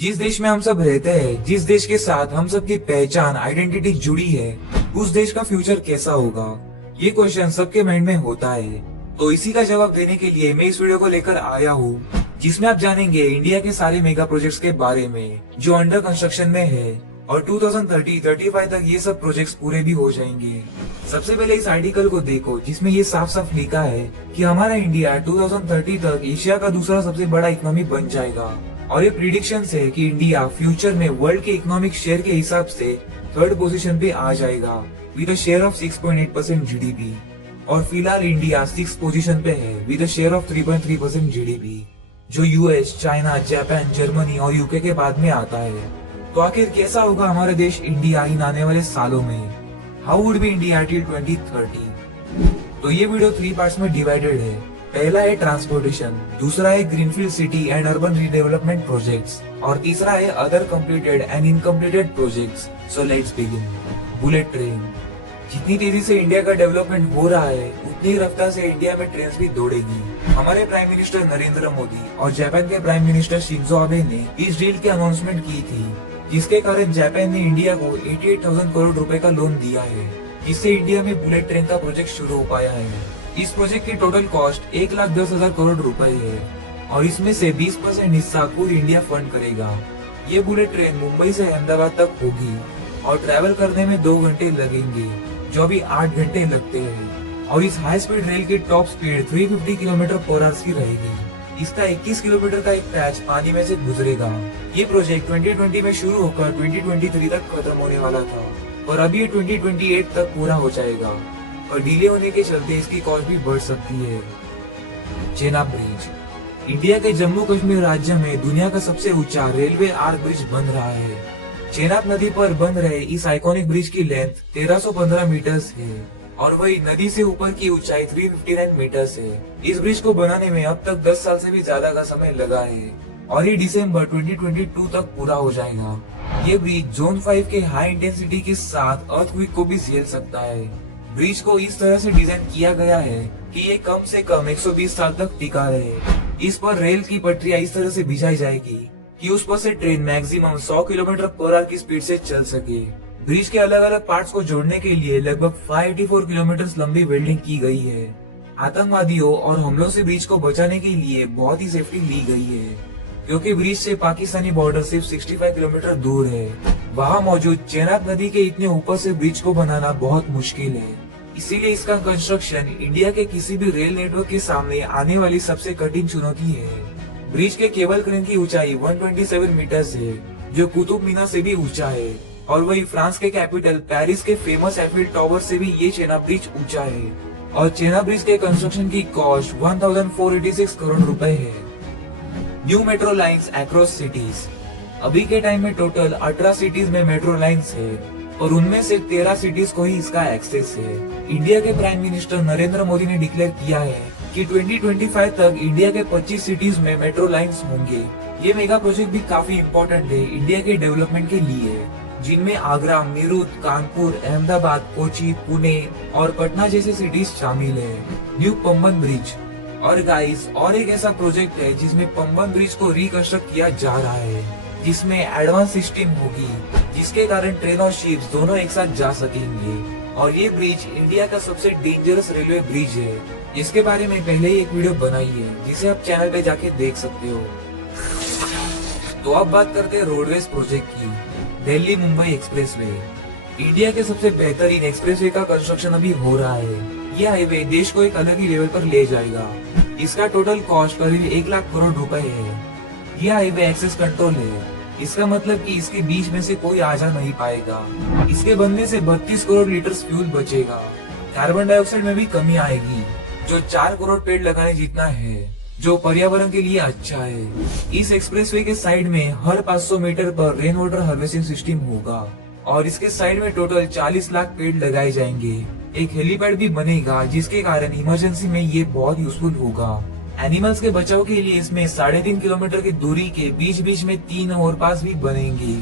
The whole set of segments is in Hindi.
जिस देश में हम सब रहते हैं, जिस देश के साथ हम सब की पहचान आइडेंटिटी जुड़ी है, उस देश का फ्यूचर कैसा होगा, ये क्वेश्चन सबके माइंड में होता है। तो इसी का जवाब देने के लिए मैं इस वीडियो को लेकर आया हूँ, जिसमें आप जानेंगे इंडिया के सारे मेगा प्रोजेक्ट्स के बारे में जो अंडर कंस्ट्रक्शन में है और 2030-35 तक ये सब प्रोजेक्ट्स पूरे भी हो जाएंगे। सबसे पहले इस आर्टिकल को देखो, जिसमें ये साफ साफ लिखा है कि हमारा इंडिया 2030 तक एशिया का दूसरा सबसे बड़ा इकोनॉमी बन जाएगा। और ये प्रिडिक्शन है कि इंडिया फ्यूचर में वर्ल्ड के इकोनॉमिक शेयर के हिसाब से थर्ड पोजीशन पे आ जाएगा with a share of 6.8% GDP. और फिलहाल इंडिया 6th पोजीशन पे है with a share of 3.3% GDP, जो यूएस, चाइना, जापान, जर्मनी और यूके के बाद में आता है। तो आखिर कैसा होगा हमारा देश इंडिया इन आने वाले सालों में? How would be India till 2030? तो ये वीडियो 3 पार्ट्स में डिवाइडेड है। पहला है ट्रांसपोर्टेशन, दूसरा है greenfield city and urban redevelopment projects और तीसरा है other completed and incompleted projects. So let's begin. Bullet train. जितनी तेजी से इंडिया का डेवलपमेंट हो रहा है, उतनी रफ्तार से इंडिया में ट्रेन भी दौड़ेगी। हमारे प्राइम मिनिस्टर नरेंद्र मोदी और जापान के प्राइम मिनिस्टर शिंजो आबे ने इस डील की अनाउंसमेंट की थी, जिसके कारण जापान ने इंडिया को 88,000 करोड़ रुपए का लोन दिया है, जिससे इंडिया में बुलेट ट्रेन का प्रोजेक्ट शुरू हो पाया है। इस प्रोजेक्ट की टोटल कॉस्ट 1,10,000 करोड़ रुपए है और इसमें से 20% हिस्सा पूरी इंडिया फंड करेगा। ये बुलेट ट्रेन मुंबई से अहमदाबाद तक होगी और ट्रैवल करने में 2 घंटे लगेंगे, जो अभी 8 घंटे लगते हैं। और इस हाई स्पीड रेल की top speed 350 kilometre per hour की रहेगी। इसका 21 किलोमीटर का एक पैच पानी में से गुजरेगा। ये प्रोजेक्ट 2020 में शुरू होकर 2023 तक खत्म होने वाला था और अभी ये 2028 तक पूरा हो जाएगा और डिले होने के चलते इसकी कॉस्ट भी बढ़ सकती है। चेनाब ब्रिज। इंडिया के जम्मू कश्मीर राज्य में दुनिया का सबसे ऊंचा रेलवे आर्क ब्रिज बन रहा है। चेनाब नदी पर बन रहे इस आइकॉनिक ब्रिज की लेंथ 1315 मीटर्स है और वही नदी से ऊपर की ऊंचाई 359 मीटर्स है। इस ब्रिज को बनाने में अब तक 10 साल से भी ज्यादा का समय लगा है और ये दिसंबर 2022 तक पूरा हो जाएगा। ये ब्रिज जोन 5 के हाई इंटेंसिटी के साथ अर्थक्वेक को भी झेल सकता है। ब्रिज को इस तरह से डिजाइन किया गया है कि ये कम से कम 120 साल तक टिका रहे। इस पर रेल की पटरियां इस तरह से बिछाई जाएगी कि उस पर से train maximum 100 kilometre per hour की स्पीड से चल सके। ब्रिज के अलग अलग पार्ट्स को जोड़ने के लिए लगभग 584 किलोमीटर लंबी वेल्डिंग की गई है। आतंकवादियों और हमलों से ब्रिज को बचाने के लिए बहुत ही सेफ्टी ली गई है, क्योंकि ब्रिज से पाकिस्तानी बॉर्डर सिर्फ 65 किलोमीटर दूर है। वहाँ मौजूद चेनाब नदी के इतने ऊपर से ब्रिज को बनाना बहुत मुश्किल है, इसीलिए इसका कंस्ट्रक्शन इंडिया के किसी भी रेल नेटवर्क के सामने आने वाली सबसे कठिन चुनौती है। ब्रिज के केबल क्रेन की ऊंचाई 127 मीटर्स है, जो कुतुब मीनार से भी ऊंचा है और वही फ्रांस के कैपिटल पेरिस के फेमस एफिल टावर से भी ये चेनाब ब्रिज ऊंचा है। और चेनाब ब्रिज के कंस्ट्रक्शन की कॉस्ट 1486 करोड़ रुपए है। New metro lines across cities. अभी के टाइम में टोटल 18 सिटीज में मेट्रो लाइन्स है और उनमें से 13 सिटीज को ही इसका एक्सेस है। इंडिया के प्राइम मिनिस्टर नरेंद्र मोदी ने डिक्लेयर किया है कि 2025 तक इंडिया के 25 सिटीज में मेट्रो लाइन्स होंगे। ये मेगा प्रोजेक्ट भी काफी इम्पोर्टेंट है इंडिया के डेवलपमेंट के लिए, जिनमें आगरा, मीरठ, कानपुर, अहमदाबाद, कोची, पुणे और पटना जैसे सिटीज शामिल है। New Pamban bridge. और गाइस, और एक ऐसा प्रोजेक्ट है जिसमें पंबन ब्रिज को रिकंस्ट्रक्ट किया जा रहा है, जिसमें एडवांस सिस्टम होगी, जिसके कारण ट्रेन और शिप्स दोनों एक साथ जा सकेंगे। और ये ब्रिज इंडिया का सबसे डेंजरस रेलवे ब्रिज है, जिसके बारे में पहले ही एक वीडियो बनाई है, जिसे आप चैनल पे जाके देख सकते हो। तो अब बात करते हैं रोडवेज प्रोजेक्ट की। दिल्ली मुंबई एक्सप्रेसवे। इंडिया के सबसे बेहतरीन एक्सप्रेसवे का कंस्ट्रक्शन अभी हो रहा है। यह हाईवे देश को एक अलग ही लेवल पर ले जाएगा। इसका टोटल कॉस्ट करीब 1 लाख करोड़ रुपए है। यह हाईवे एक्सेस कंट्रोल है, इसका मतलब कि इसके बीच में से कोई आ जा नहीं पाएगा। इसके बनने से 32 करोड़ लीटर फ्यूल बचेगा। कार्बन डाइऑक्साइड में भी कमी आएगी, जो 4 करोड़ पेड़ लगाने जितना है, जो पर्यावरण के लिए अच्छा है। इस एक्सप्रेसवे के साइड में हर 500 मीटर पर रेन वाटर हार्वेस्टिंग सिस्टम होगा और इसके साइड में टोटल 40 लाख पेड़ लगाए जाएंगे। एक हेलीपैड भी बनेगा, जिसके कारण इमरजेंसी में ये बहुत यूजफुल होगा। एनिमल्स के बचाव के लिए इसमें 3.5 किलोमीटर की दूरी के बीच बीच में 3 ओवरपास भी बनेंगे।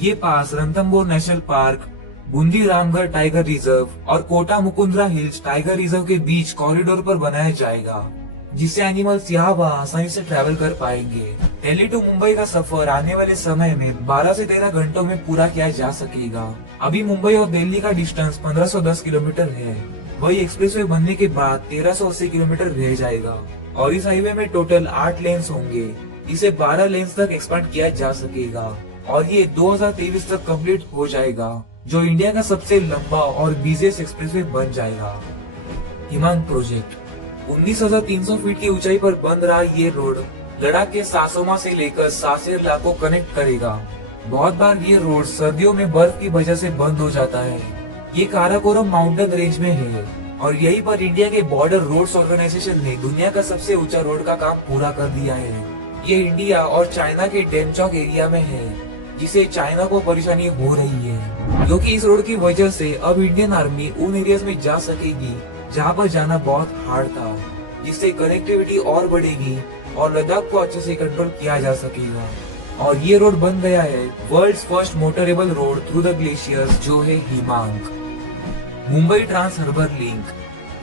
ये पास Ranthambore National Park, Bundi Ramgarh Tiger Reserve और Kota Mukundra Hills Tiger Reserve के बीच कॉरिडोर पर बनाया जाएगा। जिससे एनिमल्स यहाँ वहाँ आसानी से ट्रैवल कर पाएंगे। दिल्ली टू मुंबई का सफर आने वाले समय में 12 से 13 घंटों में पूरा किया जा सकेगा। अभी मुंबई और दिल्ली का डिस्टेंस 1510 किलोमीटर है। वही एक्सप्रेसवे बनने के बाद 1380 किलोमीटर रह जाएगा और इस हाईवे में टोटल 8 लेन्स होंगे। इसे 12 लेन्स तक एक्सपांड किया जा सकेगा और ये 2023 तक कंप्लीट हो जाएगा, जो इंडिया का सबसे लंबा और बिजिएस्ट एक्सप्रेसवे बन जाएगा। हिमांग प्रोजेक्ट 19,300 फीट की ऊंचाई पर बन रहा ये रोड लद्दाख के सासोमा से लेकर सासेरला को कनेक्ट करेगा। बहुत बार ये रोड सर्दियों में बर्फ की वजह से बंद हो जाता है। ये काराकोरम माउंटेन रेंज में है और यहीं पर इंडिया के बॉर्डर रोड्स ऑर्गेनाइजेशन ने दुनिया का सबसे ऊंचा रोड का काम पूरा कर दिया है। ये इंडिया और चाइना के डेमचौक एरिया में है, जिसे चाइना को परेशानी हो रही है, क्योंकि इस रोड की वजह से अब इंडियन आर्मी उन एरियाज में जा सकेगी जहाँ पर जाना बहुत हार्ड था, जिससे कनेक्टिविटी और बढ़ेगी और लद्दाख को अच्छे से कंट्रोल किया जा सकेगा। और ये रोड बन गया है world's first motorable road through the glaciers, जो है Himank. Mumbai trans harbour link,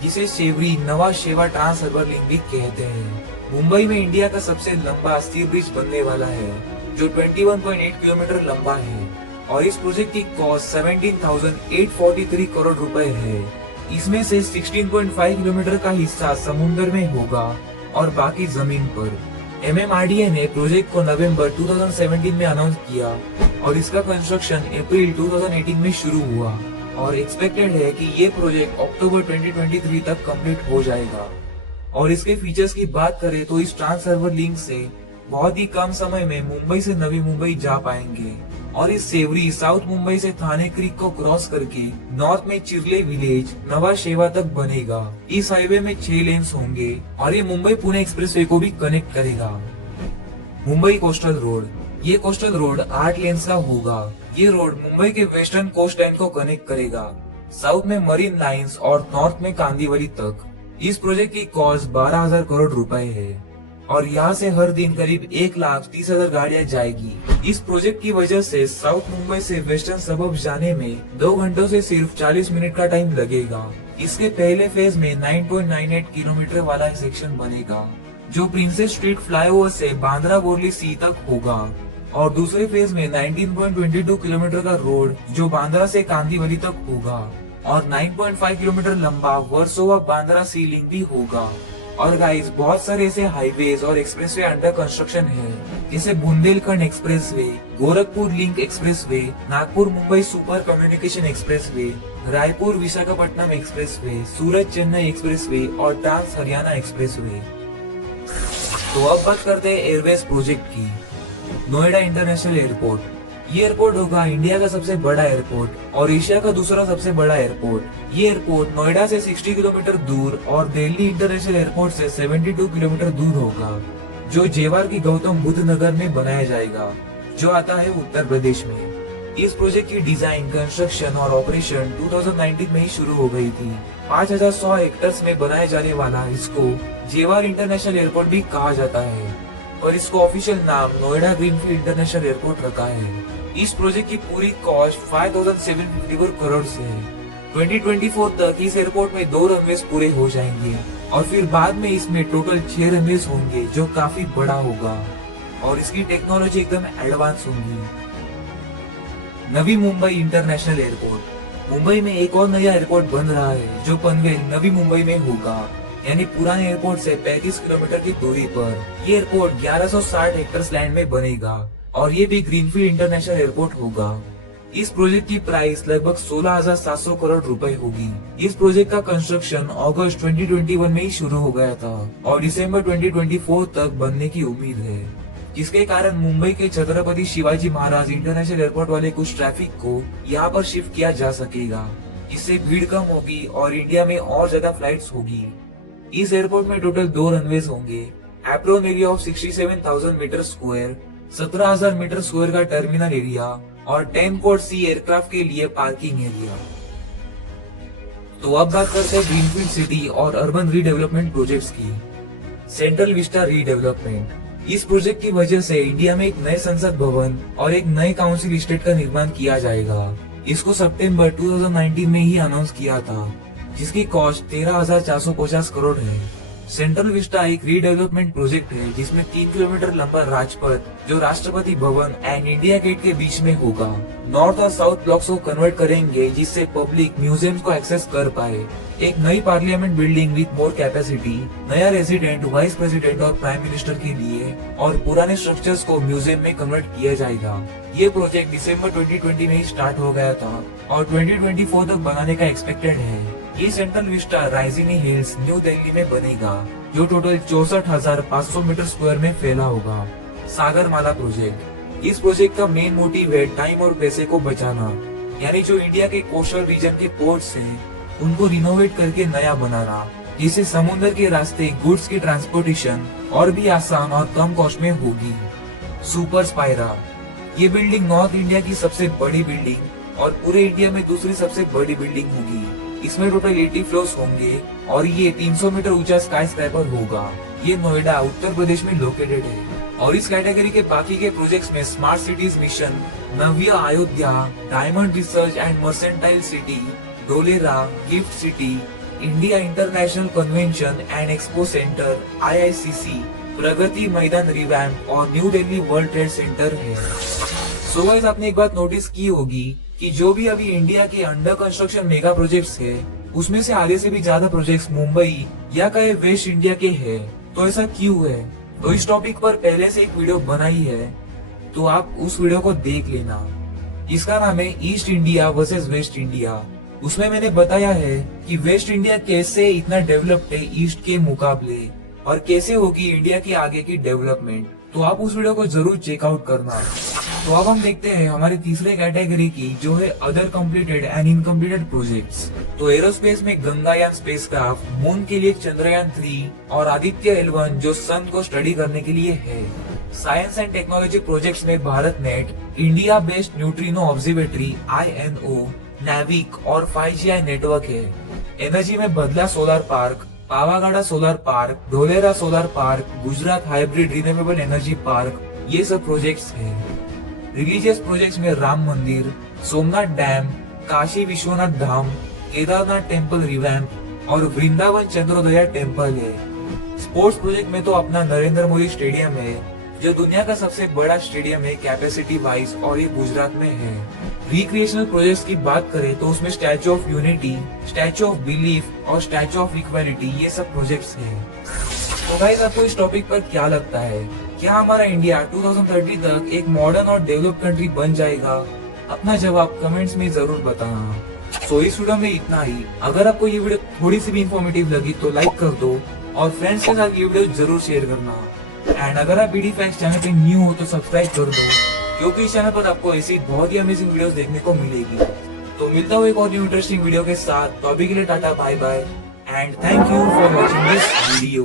जिसे Sewri Nhava Sheva trans harbour link भी कहते हैं, मुंबई में इंडिया का सबसे लंबा सी ब्रिज बनने वाला है, जो 21.8 किलोमीटर लंबा है और इस प्रोजेक्ट की कॉस्ट 17,843 करोड़ रुपए है। इसमें से 16.5 किलोमीटर का हिस्सा समुद्र में होगा और बाकी जमीन पर। MMRDA ने प्रोजेक्ट को नवंबर 2017 में अनाउंस किया और इसका कंस्ट्रक्शन अप्रैल 2018 में शुरू हुआ और एक्सपेक्टेड है कि ये प्रोजेक्ट अक्टूबर 2023 तक कंप्लीट हो जाएगा। और इसके फीचर्स की बात करें तो इस ट्रांस हार्बर लिंक से बहुत ही कम समय में मुंबई से नवी मुंबई जा पाएंगे और इस सेवरी साउथ मुंबई से थाने क्रीक को क्रॉस करके नॉर्थ में चिरले विलेज नवा शेवा तक बनेगा। इस हाईवे में 6 लेन्स होंगे और ये मुंबई पुणे एक्सप्रेसवे को भी कनेक्ट करेगा। मुंबई कोस्टल रोड, ये कोस्टल रोड 8 लेन्स का होगा। ये रोड मुंबई के वेस्टर्न कोस्ट लाइन को कनेक्ट करेगा, साउथ में मरीन लाइंस और नॉर्थ में कांदीवली तक। इस प्रोजेक्ट की कॉस्ट 12,000 करोड़ रुपए है और यहाँ से हर दिन करीब 1,30,000 गाड़ियाँ जाएगी। इस प्रोजेक्ट की वजह से साउथ मुंबई से वेस्टर्न सबब जाने में 2 घंटों से सिर्फ 40 मिनट का टाइम लगेगा। इसके पहले फेज में 9.98 किलोमीटर वाला सेक्शन बनेगा, जो प्रिंसेस स्ट्रीट फ्लाईओवर से बांद्रा बोरली सी तक होगा और दूसरे फेज में 19.22 किलोमीटर का रोड जो बांद्रा से कांदीवली तक होगा और 9.5 किलोमीटर लंबा वर्सोवा बांद्रा सी लिंक भी होगा। और गाइस, बहुत सारे ऐसे हाईवेज और एक्सप्रेसवे अंडर कंस्ट्रक्शन है, जैसे Bundelkhand expressway, Gorakhpur link expressway, Nagpur Mumbai super communication expressway, Raipur Visakhapatnam expressway, Surat Chennai expressway और ट्रांस हरियाणा एक्सप्रेसवे। तो अब बात करते हैं एयरवेज प्रोजेक्ट की। नोएडा इंटरनेशनल एयरपोर्ट, ये एयरपोर्ट होगा इंडिया का सबसे बड़ा एयरपोर्ट और एशिया का दूसरा सबसे बड़ा एयरपोर्ट। ये एयरपोर्ट नोएडा से 60 किलोमीटर दूर और दिल्ली इंटरनेशनल एयरपोर्ट से 72 किलोमीटर दूर होगा, जो जेवार की गौतम बुद्ध नगर में बनाया जाएगा, जो आता है उत्तर प्रदेश में। इस प्रोजेक्ट की डिजाइन, कंस्ट्रक्शन और ऑपरेशन 2019 में ही शुरू हो गई थी। 5,100 हेक्टर्स में बनाए जाने वाला इसको जेवार इंटरनेशनल एयरपोर्ट भी कहा जाता है और इसको ऑफिशियल नाम नोएडा ग्रीनफील्ड इंटरनेशनल एयरपोर्ट रखा है। इस प्रोजेक्ट की पूरी कॉस्ट 5,754 करोड़ से है। 2024 तक इस एयरपोर्ट में 2 रनवेज पूरे हो जाएंगे और फिर बाद में इसमें टोटल 6 रनवेज होंगे, जो काफी बड़ा होगा और इसकी टेक्नोलॉजी एकदम एडवांस होगी। नवी मुंबई इंटरनेशनल एयरपोर्ट, मुंबई में एक और नया एयरपोर्ट बन रहा है, जो पनवेल नवी मुंबई में होगा, यानी पुराने एयरपोर्ट से 35 किलोमीटर की दूरी पर। ये एयरपोर्ट 1160 हेक्टर्स लैंड में बनेगा और ये भी ग्रीनफील्ड इंटरनेशनल एयरपोर्ट होगा। इस प्रोजेक्ट की प्राइस लगभग 16,700 करोड़ रुपए होगी। इस प्रोजेक्ट का कंस्ट्रक्शन अगस्त 2021 में ही शुरू हो गया था और दिसंबर 2024 तक बनने की उम्मीद है, जिसके कारण मुंबई के छत्रपति शिवाजी महाराज इंटरनेशनल एयरपोर्ट वाले कुछ ट्रैफिक को यहाँ पर शिफ्ट किया जा सकेगा, जिससे भीड़ कम होगी और इंडिया में और ज्यादा फ्लाइट्स होगी। इस एयरपोर्ट में टोटल 2 रनवेज होंगे। Apron area of 67,000 metre square, 17,000 metre square का टर्मिनल एरिया और 10 कोड सी एयरक्राफ्ट के लिए पार्किंग एरिया। तो अब बात करते हैं ग्रीनफील्ड सिटी और अर्बन रीडेवलपमेंट प्रोजेक्ट्स की। सेंट्रल विस्टा रीडेवलपमेंट, इस प्रोजेक्ट की वजह से इंडिया में एक नए संसद भवन और एक नए काउंसिल स्टेट का निर्माण किया जाएगा। इसको सितंबर 2019 में ही अनाउंस किया था, जिसकी कॉस्ट 13,450 करोड़ है। सेंट्रल विस्टा एक रीडेवलपमेंट प्रोजेक्ट है जिसमें 3 किलोमीटर लंबा राजपथ जो Rashtrapati Bhavan and India gate के बीच में होगा नॉर्थ और साउथ ब्लॉक्स को कन्वर्ट करेंगे जिससे पब्लिक म्यूजियम को एक्सेस कर पाए। एक नई parliament building with more capacity, नया रेजिडेंट, वाइस प्रेसिडेंट और प्राइम मिनिस्टर के लिए और पुराने स्ट्रक्चर्स को म्यूजियम में कन्वर्ट किया जाएगा। ये प्रोजेक्ट दिसंबर 2020 में ही स्टार्ट हो गया था और 2024 तक बनाने का एक्सपेक्टेड है। ये central vista Raisina hills New Delhi में बनेगा जो टोटल 64,500 मीटर स्क्वायर में फैला होगा। सागरमाला प्रोजेक्ट, इस प्रोजेक्ट का मेन मोटिव है टाइम और पैसे को बचाना, यानी जो इंडिया के कोस्टल रीजन के पोर्ट्स हैं उनको रिनोवेट करके नया बनाना, जिससे समुद्र के रास्ते गुड्स की ट्रांसपोर्टेशन और भी आसान और कम कॉस्ट में होगी। सुपर स्पाइरा, ये बिल्डिंग नॉर्थ इंडिया की सबसे बड़ी बिल्डिंग और पूरे इंडिया में दूसरी सबसे बड़ी बिल्डिंग होगी। इसमें टोटल 80 फ्लोर्स होंगे और ये 300 मीटर ऊंचा स्काई स्क्रैपर होगा। ये नोएडा उत्तर प्रदेश में लोकेटेड है और इस कैटेगरी के बाकी के प्रोजेक्ट्स में smart cities mission, Navya Ayodhya, diamond research and mercantile city, Dholera, gift city, India international convention and expo centre IICC, Pragati Maidan revamp और New Delhi world trade centre है। सो गाइस, आपने एक बात नोटिस की होगी कि जो भी अभी इंडिया के अंडर कंस्ट्रक्शन मेगा प्रोजेक्ट्स है उसमें से आधे से भी ज्यादा प्रोजेक्ट्स मुंबई या कहे वेस्ट इंडिया के हैं। तो ऐसा क्यों है? तो इस टॉपिक पर पहले से एक वीडियो बनाई है, तो आप उस वीडियो को देख लेना। इसका नाम है east India versus West India. उसमें मैंने बताया है कि वेस्ट इंडिया कैसे इतना डेवलप्ड है ईस्ट के मुकाबले और कैसे होगी इंडिया की आगे की डेवलपमेंट। तो आप उस वीडियो को जरूर चेकआउट करना। तो अब हम देखते हैं हमारे तीसरे कैटेगरी की, जो है other completed and incompleted projects. तो एरोस्पेस में गंगायान स्पेसक्राफ्ट, मून के लिए चंद्रयान 3 और आदित्य L1 जो सन को स्टडी करने के लिए है। साइंस एंड टेक्नोलॉजी प्रोजेक्ट्स में Bharat net, India based neutrino observatory INO, NavIC और 5GI नेटवर्क है। एनर्जी में बदला solar park, Pavagadh solar park, Dholera solar park, Gujarat hybrid renewable energy park, ये सब प्रोजेक्ट्स हैं। रिलीजियस प्रोजेक्ट्स में राम मंदिर, Somnath dam, Kashi Vishwanath Dham, Kedarnath temple revamp और वृंदावन चंद्रोदया टेम्पल है। स्पोर्ट्स प्रोजेक्ट में तो अपना नरेंद्र मोदी स्टेडियम है जो दुनिया का सबसे बड़ा स्टेडियम है कैपेसिटी वाइज और ये गुजरात में है। रिक्रिएशनल प्रोजेक्ट्स की बात करें तो उसमें statue of unity, statue of belief और स्टैचू ऑफ इक्वालिटी, ये सब प्रोजेक्ट्स हैं। तो गाइस, आपको इस टॉपिक पर क्या लगता है? क्या हमारा इंडिया 2030 तक एक मॉडर्न और डेवलप कंट्री बन जाएगा? अपना जवाब कमेंट्स में जरूर बताना। सो इस वीडियो में इतना ही। अगर आपको ये वीडियो थोड़ी सी भी इंफॉर्मेटिव लगी तो लाइक कर दो और फ्रेंड्स के साथ ये वीडियो जरूर शेयर करना। एंड अगर आप BD Facts चैनल पे न्यू हो तो सब्सक्राइब कर दो, क्योंकि इस चैनल पर आपको ऐसी बहुत ही अमेजिंग वीडियोस देखने को मिलेगी। तो मिलता हूँ एक और न्यू इंटरेस्टिंग वीडियो के साथ। तो अभी के लिए tata, bye bye and thank you for watching this video.